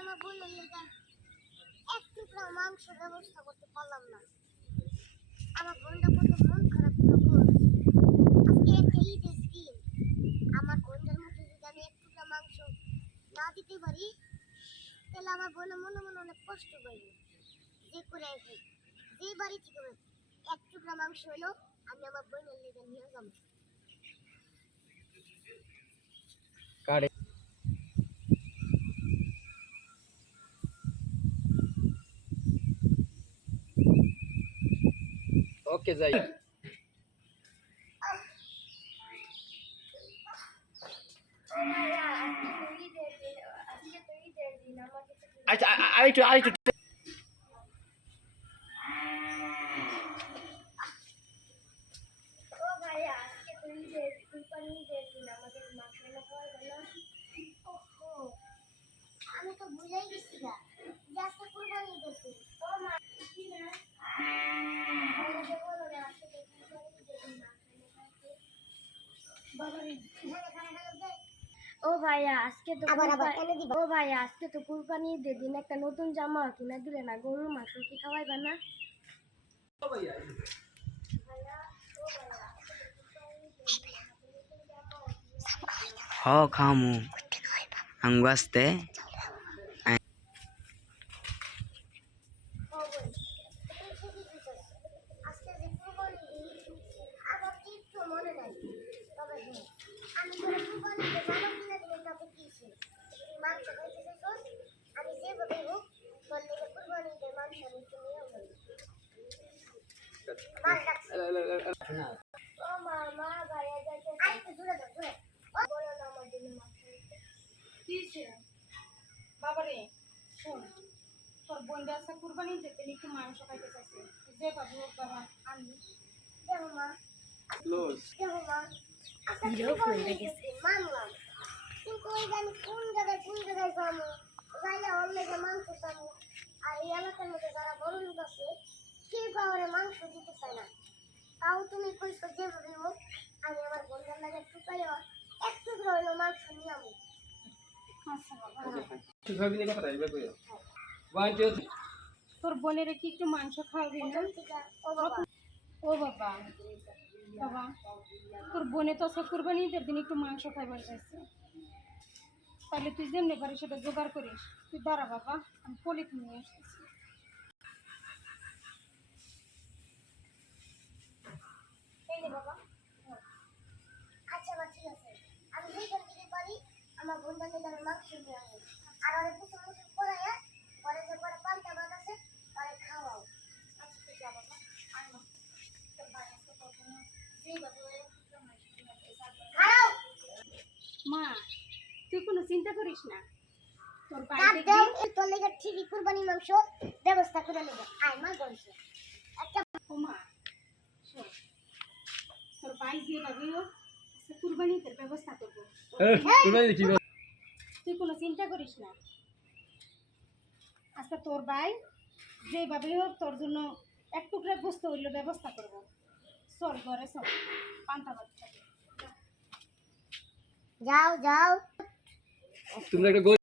আমার বোনের লেগে এক টুকরা মাংস ব্যবস্থা করতে পারলাম না। আমার বোনটা কত মন খারাপ করবো। আজকে একটা ঈদের দিন, আমার বোনটার মুখে যদি আমি এক টুকরা মাংস না দিতে পারি তাহলে আমার বোন মনে মনে অনেক কষ্ট পাইবে। যে করে হোক, যে বাড়ি থেকে এক টুকরা মাংস হলো আমি আমার বোনের লেগে নিয়ে যাবো। ওকে যাই। আচ্ছা আরেকটু আমি তো ভুলেই গেছি গা যে আজকে কুরবানি ঈদের ও ভাইয়া আজকে তো ও ভাইয়া আজকে তো কুরবানি ঈদের দিন একটা নতুন জামা কিনা দিলে না, গরুর মাংস কি খাওয়াইবা না? হ খামু আঙ্গাস্তে আজকে যে কুরবানি আমার কিছু মনে নাই। তবে হ্যাঁ, আমি তোর কুরবানিতে জামা কিনে দিলে তাতে কি ছিল? মাংস খাইতে চাইছস, আমি যেভাবে হোক তোর লেগে কুরবানিতে মাংস আমি কিনে আনবো। মার ডাকছে। ও মামা ভাইয়া যাইতে আইতে দূরে যাও দূরে। ও বলো না আমার জন্য মাংস আনতে। কিছে বাবারে শোন, তোর বোনটা আজকে কুরবানি দিতে একটু মাংস খাইতে চাইছে, যে বাবু বাবা আনবি। দেখো মা, ক্লোজ দেখো মা, আচ্ছা কুরবানি গেছে মানলাম, কিন্তু ওই যে আমি কোন জায়গায় যাবো, যাইলে ওর লেগে মাংস চাবো। আর এই এলাকার মধ্যে যারা বড় লোক আছে কেউ কাউরে মাংস দিতে চায় না। তাও তুমি কইছো যেভাবে হোক আমি আমার বোনদের লাগে টুকাইও এক টুকরো হইলো মাংস নিয়ে আমো। আচ্ছা বাবা, তুই খাবি না কথা এবার কইও 1 2 3 তোর বোনের কি একটু মাংস খাওয়াবি না? ঠিক আছে ও বাবা। ও বাবা, বাবা তোর বোনে তো আজকে কুরবানি ঈদের দিন একটু মাংস খাইবার চাইছে, তাহলে তুই যেমনি পারিস সেটা জোগাড় করিস। তুই দাঁড়া বাবা, আমি পলিথ নিয়ে আসতেছি। এই নে বাবা। আচ্ছা মা ঠিক আছে, আমি যেখান থেকে পারি আমার বোনদের লেগে আমি মাংস নিয়ে আমো। আর ওরা কিছু মুসুর করাইয়া পরে যে পরে পান্তা ভাত আছে পরে খাওয়াও। আচ্ছা ঠিক আছে বাবা, আনো তোর বাড়ি আসতে কখন যেই বাবু খাও। মা তুই কোনো চিন্তা করিস না, তোর কাট বাড়িতে দাও তোর লেগে ঠিকই কুরবানি মাংস ব্যবস্থা করে নেবে। আয় মা গলছে একটা ও মা শোন, তোর ভাই যেভাবে হোক আজকে কুরবানি ঈদের ব্যবস্থা করবো, কুরবানি কি তুই কোনো চিন্তা করিস না। আজকে তোর ভাই যেভাবে হোক তোর জন্য এক টুকরা গোস্ত হইল ব্যবস্থা করবো। চল ঘরে চল, পান্তা ভাত খাবি। যাও যাও। তোমরা একটা